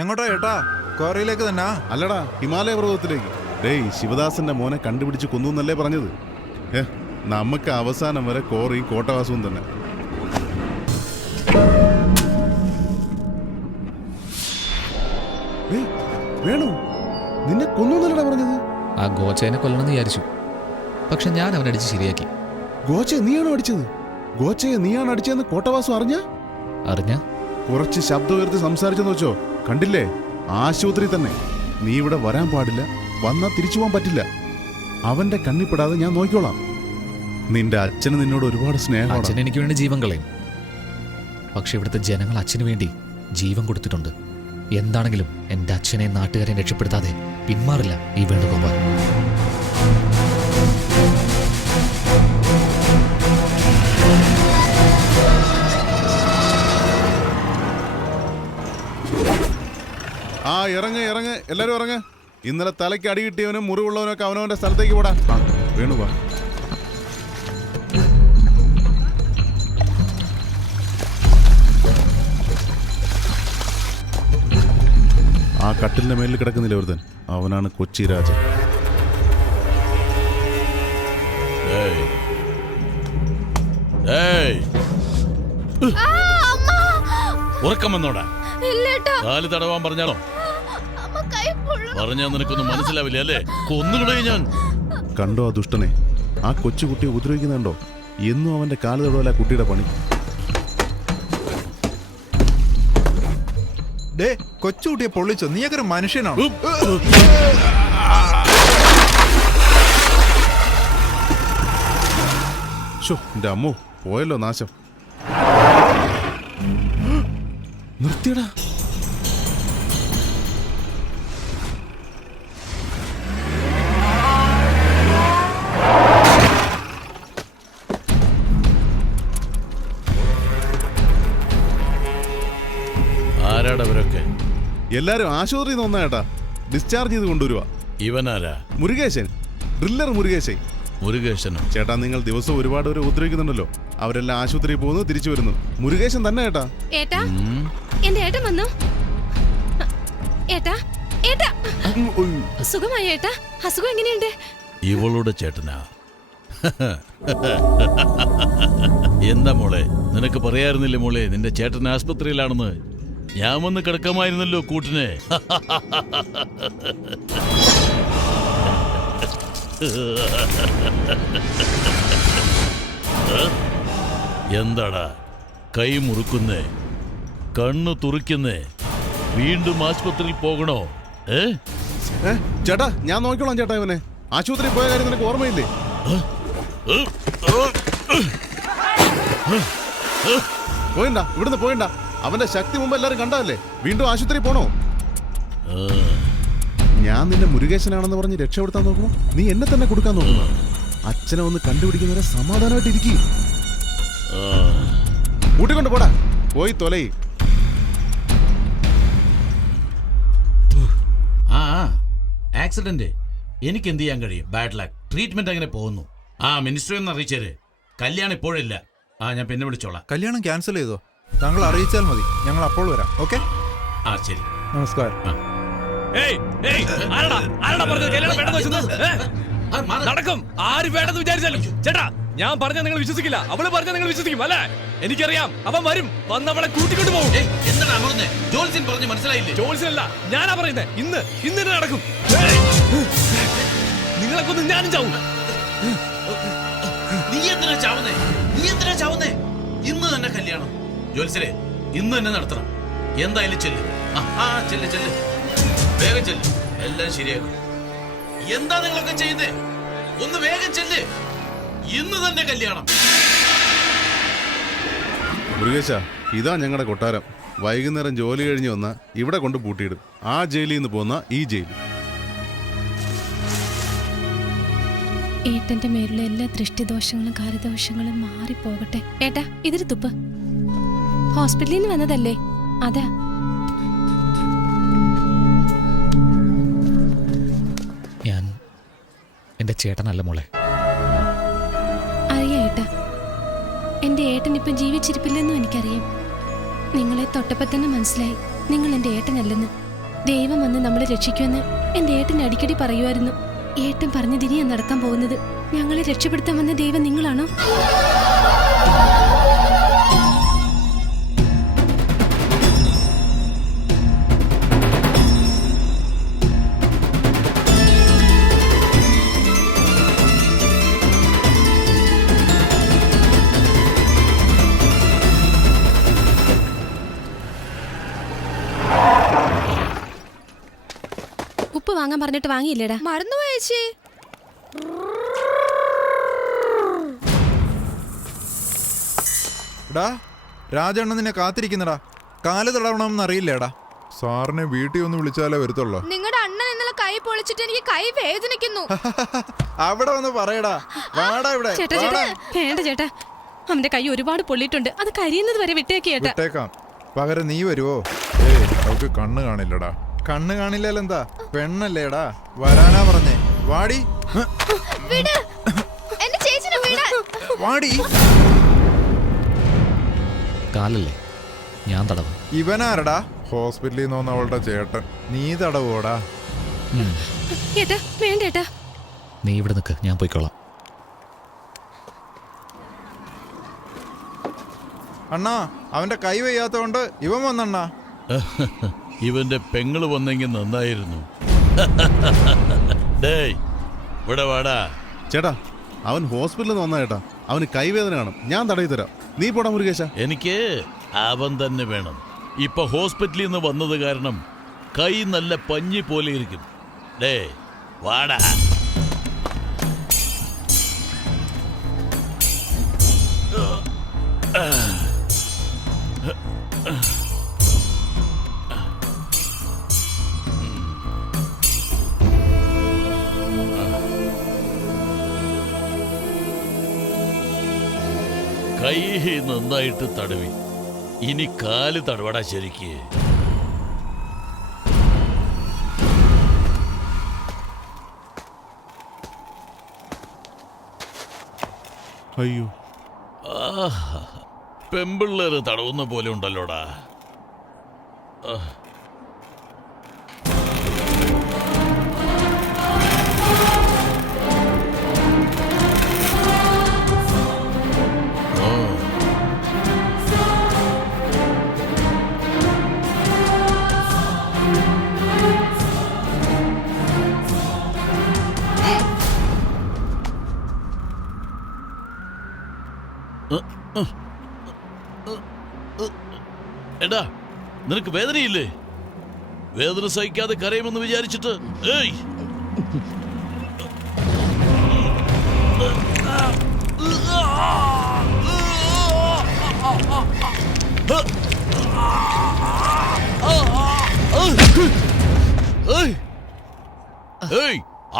എങ്ങോട്ടാ ഏട്ടാ? ക്വാറിയിലേക്ക് തന്നെ? അല്ലടാ, ഹിമാലയ പർവ്വതത്തിലേക്ക്. ഡേയ്, ശിവദാസന്റെ മോനെ കണ്ടുപിടിച്ച് കൊന്നു എന്നല്ലേ പറഞ്ഞത്? നമുക്ക് അവസാനം വരെ കോറിയും കോട്ടവാസവും തന്നെ. വേണു, നിന്നെ കൊന്നു എന്നല്ലടാ പറഞ്ഞത്? ആ ഗോച്ചേനെ കൊല്ലണമെന്ന് വിചാരിച്ചു, പക്ഷെ ഞാൻ അവനടിച്ച് ശരിയാക്കി. ഗോച്ചയെ നീയാണോ അടിച്ചത്? ഗോച്ചയെ നീയാണ് അടിച്ചതെന്ന് കോട്ടവാസു അറിഞ്ഞ? കുറച്ച് ശബ്ദം ഉയർത്തി സംസാരിച്ചെന്ന് വെച്ചോ, കണ്ടില്ലേ? ആശുപത്രി തന്നെ. നീ ഇവിടെ വരാൻ പാടില്ല, വന്നാൽ തിരിച്ചു പോകാൻ പറ്റില്ല. അവന്റെ കണ്ണിപ്പെടാതെ ഞാൻ നോക്കിക്കോളാം. നിന്റെ അച്ഛന് നിന്നോട് ഒരുപാട് സ്നേഹം. അച്ഛൻ എനിക്ക് വേണ്ടി ജീവൻ കളയും, പക്ഷെ ഇവിടുത്തെ ജനങ്ങൾ അച്ഛന് വേണ്ടി ജീവൻ കൊടുത്തിട്ടുണ്ട്. എന്താണെങ്കിലും എൻ്റെ അച്ഛനെ നാട്ടുകാരെ രക്ഷപ്പെടുത്താതെ പിന്മാറില്ല ഈ വേണുഗോപാൽ. ആ ഇറങ്ങ്, എല്ലാരും ഇറങ്ങ്. ഇന്നലെ തലയ്ക്ക് അടി കിട്ടിയവനും മുറിവുള്ളവനൊക്കെ അവനവന്റെ സ്ഥലത്തേക്ക് പോടാ. വേണുവാ. ആ കട്ടിലിന്റെ മേലിൽ കിടക്കുന്നില്ല ഒരുത്തൻ, അവനാണ് കൊച്ചി രാജൻ. ഉറക്കം വന്നോടാ? കാല് തടവാൻ പറഞ്ഞാണോ? പറഞ്ഞാ നിനക്കൊന്നും മനസ്സിലാവില്ല അല്ലേ? കൊന്നുകളെ ഞാൻ. കണ്ടോ ആ ദുഷ്ടനെ? ആ കൊച്ചുകുട്ടിയെ ഉപദ്രവിക്കുന്നുണ്ടോ? എന്നും അവന്റെ കാല് തടവല്ല കുട്ടിയുടെ പണി. ഡേ, കൊച്ചുകുട്ടിയെ പൊള്ളിച്ചോ? നീയൊക്കെ ഒരു മനുഷ്യനാണോ? എന്റെ അമ്മോ, പോയല്ലോ നാശം. നിർത്തിയടാ. ആരാടവരൊക്കെ? എല്ലാരും ആശുപത്രിയിൽ നിന്ന് വന്നാ ചേട്ടാ. ഡിസ്ചാർജ് ചെയ്ത് കൊണ്ടുവരുവാ. ഇവനാരാ? മുരുകേശൻ, ഡ്രില്ലർ മുരുകേശൻ. മുരുകേശനോ? ചേട്ടാ, നിങ്ങൾ ദിവസം ഒരുപാട് പേര് ഉപദ്രവിക്കുന്നുണ്ടല്ലോ. അവരെല്ലാം ആശുപത്രിയിൽ പോകുന്നു, തിരിച്ചു വരുന്നു. മുരുകേശൻ തന്നെ ചേട്ടാ. ഏട്ടാ, എന്റെ ഏട്ടൻ വന്നു. ഏട്ടാ, ഏട്ടാ, സുഖമായി ഏട്ടാ? അസുഖം എങ്ങനെയുണ്ട്? ഇവളുടെ ചേട്ടനാ? എന്താ മോളെ, നിനക്ക് പറയാറുന്നില്ലേ മോളെ നിന്റെ ചേട്ടൻ ആസ്പത്രിയിലാണെന്ന്? ഞാൻ വന്ന് കിടക്കാമായിരുന്നല്ലോ കൂട്ടിനെ. എന്താടാ കൈ മുറുക്കുന്നേ, കണ്ണു തുറിക്കുന്നേ? വീണ്ടും ആശുപത്രിയിൽ പോകണോ? ചേട്ടാ, ഞാൻ നോക്കിക്കോളാം ചേട്ടാ. ഇവനെ ആശുപത്രിയിൽ പോയ കാര്യം നിനക്ക് ഓർമ്മയില്ലേ? പോയിണ്ട, ഇവിടുന്ന് പോയിണ്ട. അവന്റെ ശക്തി മുമ്പ് എല്ലാരും കണ്ടതല്ലേ. വീണ്ടും ആശുപത്രിയിൽ പോണോ? ഞാൻ നിന്നെ മുരുകേശനാണെന്ന് പറഞ്ഞ് രക്ഷപ്പെടുത്താൻ നോക്കുമോ നീ എന്നെ തന്നെ കൊടുക്കാൻ നോക്കുന്നു. അച്ഛനെ ഒന്ന് കണ്ടുപിടിക്കുന്നവരെ സമാധാനമായിട്ട് ഇരിക്കും. കൂട്ടിക്കൊണ്ട് പോടാ, പോയി തൊലയി. ആക്സിഡന്റ് എനിക്ക് എന്ത് ചെയ്യാൻ കഴിയും? Bad luck. ട്രീറ്റ്മെന്റ് അങ്ങനെ പോകുന്നു. മിനിസ്റ്ററി ഒന്ന് അറിയിച്ചേര്. കല്യാണം ഇപ്പോഴില്ല. ഞാൻ പിന്നെ വിളിച്ചോളാം. കല്യാണം ക്യാൻസൽ ചെയ്തോ? താങ്കൾ അറിയിച്ചാൽ മതി, ഞങ്ങൾ അപ്പോൾ വരാം. ഓക്കെ, ശരി. നമസ്കാരം. നടക്കും. ആര് വേണ്ടെന്ന് വിചാരിച്ചാലും ചേട്ടാ, ഞാൻ പറഞ്ഞാൽ നിങ്ങൾ വിശ്വസിക്കില്ല. അവള് പറഞ്ഞാൽ നിങ്ങൾ വിശ്വസിക്കും അല്ലേ? എനിക്കറിയാം, അവൻ വരും, വന്നവളെ കൂട്ടിക്കൊണ്ട് പോകും. ജോലിസിനല്ല, ഞാനാ പറയുന്നത്. ഇന്ന് നടക്കും. നിങ്ങളെ കൊന്ന് ഞാനും ചാവും. നീ എന്തിനാ ചാവുന്നേ? ഇന്ന് തന്നെ കല്യാണം. ജോലിസരെ, ഇന്ന് തന്നെ നടത്തണം. എന്തായാലും ചെല്ല്. ചെല്ല്, വേഗം ചെല്ല്. എല്ലാം ശരിയാക്കും. എന്താ നിങ്ങളൊക്കെ ചെയ്യുന്നേ? ഒന്ന് വേഗം ചെല്ല്. ഇന്ന് തന്നെ കല്യാണം. മുരുകേശ, ഇതാ ഞങ്ങളുടെ കൊട്ടാരം. വൈകുന്നേരം ജോലി കഴിഞ്ഞ് വന്ന ഇവിടെ കൊണ്ട് പൂട്ടിയിടും. ആ ജയിലിൽ നിന്ന് പോന്ന ഈ ജയിൽ. ഏട്ടന്റെ മേലുള്ള എല്ലാ ദൃഷ്ടിദോഷങ്ങളും കാര്യദോഷങ്ങളും മാറിപ്പോകട്ടെ. ഏട്ടാ, ഇതൊരു തുപ്പ്. ഹോസ്പിറ്റലിൽ നിന്ന് വന്നതല്ലേ? അതാ. ഞാൻ എന്റെ ചേട്ടനല്ല മോളെ. അറിയാം ഏട്ടാ, എന്റെ ഏട്ടൻ ഇപ്പം ജീവിച്ചിരിപ്പില്ലെന്നും എനിക്കറിയാം. നിങ്ങളെ തൊട്ടപ്പോ തന്നെ മനസ്സിലായി. നിങ്ങൾ എന്റെ ഏട്ടനല്ലെന്ന്. ദൈവം വന്ന് നമ്മളെ രക്ഷിക്കുമെന്ന് എന്റെ ഏട്ടൻ അടിക്കടി പറയുമായിരുന്നു. ഏട്ടൻ പറഞ്ഞതിനിയാ നടക്കാൻ പോകുന്നത്. ഞങ്ങളെ രക്ഷപ്പെടുത്താൻ വന്ന ദൈവം നിങ്ങളാണോ? ഉപ്പ് വാങ്ങാൻ പറഞ്ഞിട്ട് വാങ്ങിയില്ലേടാ? മറന്നുപോയ ചേച്ചി. എടാ രാജണ്ണ നിന്നെ കാത്തിരിക്കുന്നടാ. കാല് തടവണമെന്ന് അറിയില്ലേടാ. സാറിനെ വീട്ടിൽ ഒന്ന് വിളിച്ചാലേ വരുത്തുള്ളൂ. നിങ്ങളുടെ അണ്ണൻ ഇന്നലെ കൈ പൊളിച്ചിട്ട് എനിക്ക് കൈ വേദനിക്കുന്നു. അവിടെ വന്ന് പറയടാ. വാടാ ഇവിടെ. ചേട്ടാ ചേട്ടാ വേണ്ട ചേട്ടാ, അവന്റെ കൈ ഒരുപാട് പൊള്ളിയിട്ടുണ്ട്. അത് കരിയുന്നത് വരെ വിട്ടേക്ക് ചേട്ടാ. വിട്ടേക്കാം. പകരം നീ വരുവോ? അവൾക്ക് കണ്ണ് കാണില്ലടാ. കണ്ണ് കാണില്ലെന്താ? പെണ്ണല്ലേടാ. വരാനാ പറഞ്ഞേ. വാടി വിട് എന്റെ ചേച്ചിനെ വിട്. വാടി. കാലല്ലേ, ഞാൻ തടവും. ഇവനാരടാ? ഹോസ്പിറ്റലിൽ നിന്ന് വന്ന അവളുടെ ചേട്ടൻ. നീ തടവോടാ? ചേട്ടാ വേണ്ട ചേട്ടാ. നീ ഇവിടെ നിൽക്ക്, ഞാൻ പോയിക്കോളാം. അണ്ണാ അവന്റെ കൈ വയ്യാത്തോണ്ട് ഇവൻ വന്നണ്ണാ. ഇവന്റെ പെങ്ങള് വന്നെങ്കിൽ നന്നായിരുന്നു. ഡേയ് ഇവിടെ വാടാ. ചേട്ടാ, അവൻ ഹോസ്പിറ്റലിൽ നിന്ന് വന്നാ ചേട്ടാ. അവന് കൈവേദന കാണും. ഞാൻ തടയി തരാം. നീ പോടാ മുരുകേശ. എനിക്ക് അവൻ തന്നെ വേണം. ഇപ്പൊ ഹോസ്പിറ്റലിൽ നിന്ന് വന്നത് കാരണം കൈ നല്ല പഞ്ഞി പോലെ ഇരിക്കും. ഡേ വാടാ. കൈ നന്നായിട്ട് തടവി. ഇനി കാല് തടവടാ ശരിക്ക്. അയ്യോ, പെമ്പിള്ളേര് തടവുന്ന പോലെ ഉണ്ടല്ലോടാ. എടാ നിനക്ക് വേദനയില്ലേ? വേദന സഹിക്കാതെ കരയുമെന്ന് വിചാരിച്ചിട്ട് ഏയ്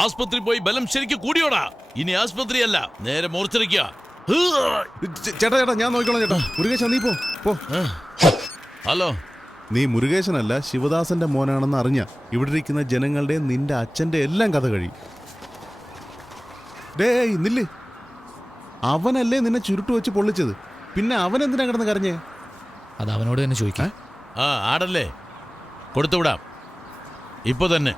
ആസ്പത്രി പോയി ബലം ശരിക്കും കൂടിയോടാ. ഇനി ആസ്പത്രിയല്ല, നേരെ മോർച്ചറിക്കുക. ചേട്ടാ ചേട്ടാ, ഞാൻ നോക്കിക്കോളാം ചേട്ടാ. മുരുകേശ നീ പോ. ഹലോ, നീ മുരുകേശനല്ല ശിവദാസന്റെ മോനാണെന്ന് അറിഞ്ഞ ഇവിടെ ഇരിക്കുന്ന ജനങ്ങളുടെ നിന്റെ അച്ഛന്റെ എല്ലാം കഥ കഴിയും. ഡേയ് നില്ല്. അവനല്ലേ നിന്നെ ചുരുട്ടു വെച്ച് പൊള്ളിച്ചത്. പിന്നെ അവൻ എന്തിനാ കിടന്ന് കരഞ്ഞേ? അത് അവനോട് തന്നെ ചോദിക്കാം. ആടല്ലേ കൊടുത്തുവിടാം ഇപ്പൊ തന്നെ.